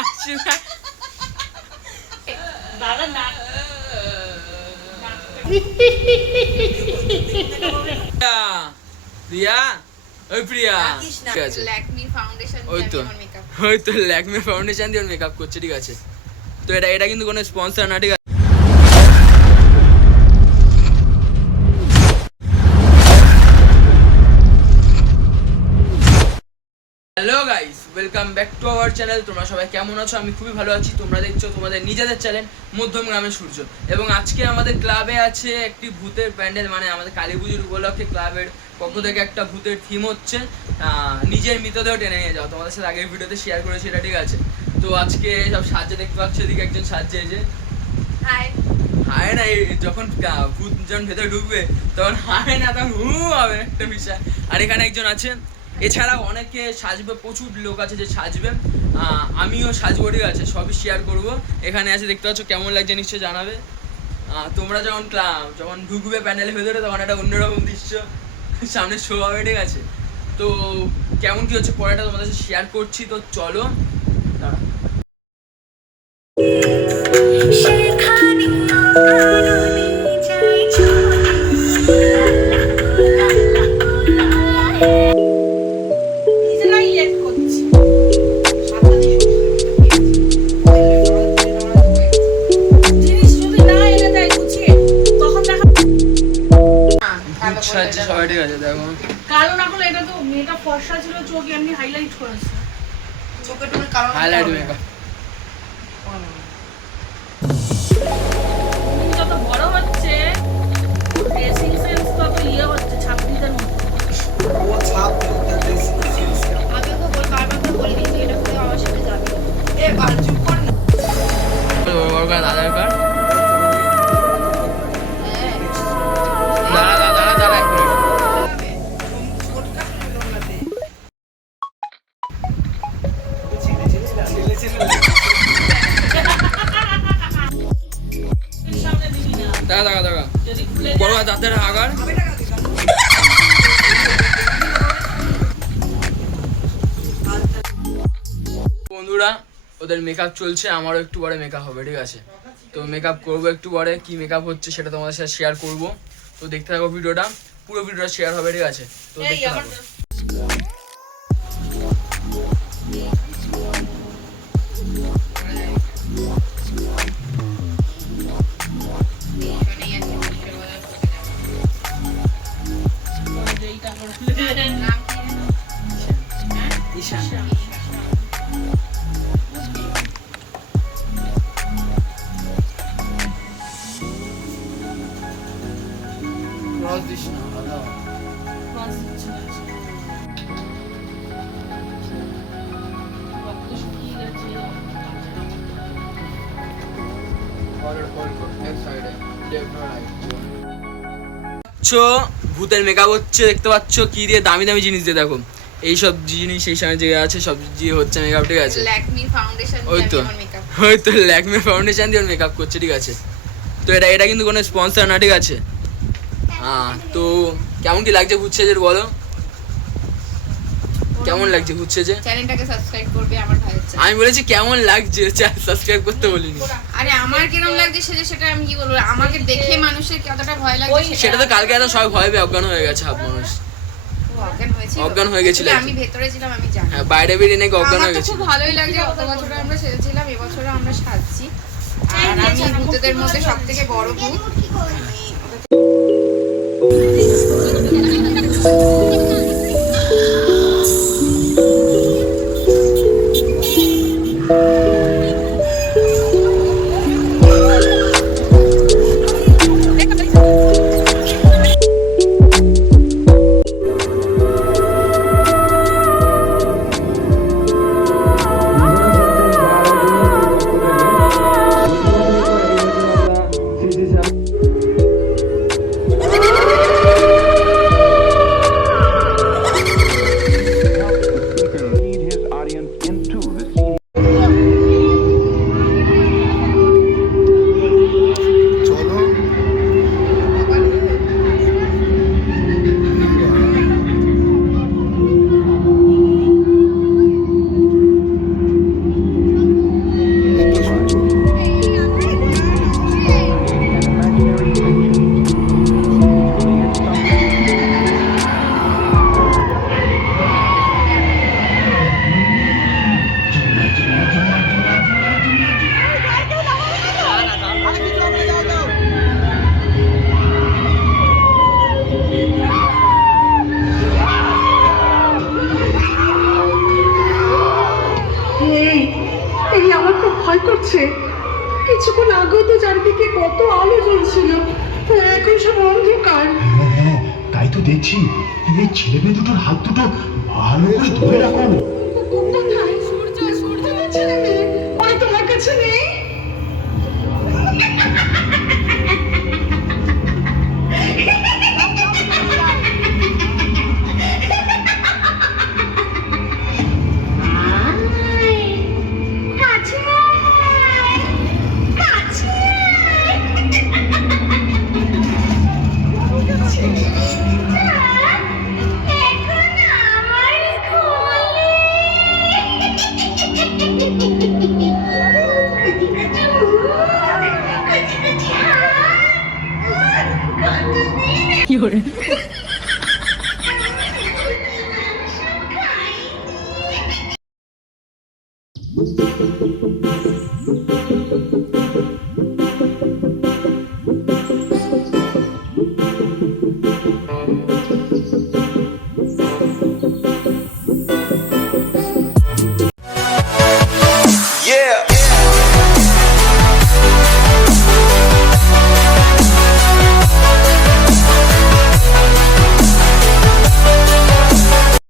হাসি না দাদা না প্রিয়া ওই প্রিয়া ঠিক আছে ল্যাকমি ফাউন্ডেশন ওই তো দিয়ে মেকআপ ওই তো ল্যাকমি ফাউন্ডেশন দিয়ে মেকআপ করছে ঠিক আছে তো এটা কিন্তু কোনো স্পন্সর না ঠিক আছে hello guys welcome back to our channel. তোমরা সবাই কেমন আছো? আমি খুবই ভালো আছি। তোমরা দেখছো তোমাদের নিজেদের চ্যানেল মধ্যম গ্রামের সূর্য, এবং আজকে আমাদের ক্লাবে আছে একটি ভূতের প্যান্ডেল, মানে আমাদের কালী পুজোর উপলক্ষে ক্লাবের পক্ষ থেকে একটা ভূতের থিম হচ্ছে নিজের মৃতদেহ টেনে নিয়ে যাও। তোমাদের সাথে আগের ভিডিওতে শেয়ার করেছি এটা ঠিক আছে। তো আজকে সব সাহায্যে দেখতে পাচ্ছ, এদিকে একজন সাহায্যে এসে হাই হায় না, যখন ভূত যখন ভেতরে ঢুকবে তখন হায় না, তখন হু হবে একটা বিষয়। আর এখানে একজন আছেন, এছাড়াও অনেকে সাজবে, প্রচুর লোক আছে যে সাজবে, আমিও সাজবো ঠিক আছে, সবই শেয়ার করব। এখানে আছে দেখতে পাচ্ছ, কেমন লাগছে নিশ্চয়ই জানাবে। তোমরা যখন ঢুকবে প্যান্ডেলের ভেতরে তখন একটা অন্যরকম দৃশ্য সামনে শো হবে ঠিক আছে। তো কেমন কি হচ্ছে পরেটা তোমাদের সাথে শেয়ার করছি, তো চলো। সবাই ঠিক আছে, দেখো কালো না করলে এটা তো মেয়েটা ফর্সা ছিল, চোখ এমনি হাইলাইট করেছে, চোখে টুকে কালো হাইলাইট মেকআপ। যত বড় হচ্ছে ড্রেসিং সেন্স তত হচ্ছে ছাত্রীদের মতো। আগে তো বারবার তো বলে দিয়েছি এটা করে আমার সাথে যাবে। আর চুপ কর না। আধার কার্ড বড় দাঁতের আগার বন্ধুরা, ওদের মেকআপ চলছে, আমারও একটু পরে মেকআপ হবে ঠিক আছে। তো মেকআপ করবো একটু পরে, কি মেকআপ হচ্ছে সেটা তোমাদের সাথে শেয়ার করবো। তো দেখতে থাকো ভিডিওটা, পুরো ভিডিওটা শেয়ার হবে ঠিক আছে। তো দেখতে থাকো। ভূতের মেকআপ হচ্ছে দেখতে পাচ্ছ, কি দিয়ে দামি দামি জিনিস দিয়ে, দেখো এইসব জিনিস এই সময় যে আছে সব দিয়ে হচ্ছে মেকআপ ঠিক আছে। ল্যাকমি ফাউন্ডেশন ওই তো দিয়ে মেকআপ ওই তো ল্যাকমি ফাউন্ডেশন দিয়ে মেকআপ করছে ঠিক আছে। তো এটা কিন্তু কোনো স্পন্সর না ঠিক আছে। তো কেমন কি লাগছে ভূত সেজের বলো, কেমন লাগছে ভূত সেজে? চ্যানেলটাকে সাবস্ক্রাইব করবে আমার ভাইয়ের চ্যানেল। আমি বলেছি কেমন লাগছে, সাবস্ক্রাইব করতে বলিনি। আরে আমার কিরকম লাগছে সেটা আমি কি বলবো, আমাকে দেখে মানুষের কতটা ভয় লাগছে সেটা তো কালকে এত সবাই ভয় পেয়ে অজ্ঞান হয়ে গেছে, হাফ মানুষ অজ্ঞান হয়ে গেছিল। আমি ভেতরে ছিলাম, আমি জানি। হ্যাঁ, বাইরে বেরিয়ে নাকি অজ্ঞান হয়ে গেছে। খুব ভালোই লাগছে, গত বছরে আমরা সেজেছিলাম, এবছরে আমরা সাজছি। আর আমি ভূতদের মধ্যে সবথেকে বড় ভূত। এই এই আমার খুব ভয় করছে। কিছুক্ষণ আগেও তো চারিদিকে কত আলো জ্বলছিল, এখন সব অন্ধকার। হ্যাঁ, তাই তো দেখছি। এই ছেলে মেয়ে দুটোর হাত দুটো ভালো করে ধরে রাখো। কোথায় সূর্য? সূর্য ছেলে মেয়ে ওরা তোমার কাছে নেই? কি করে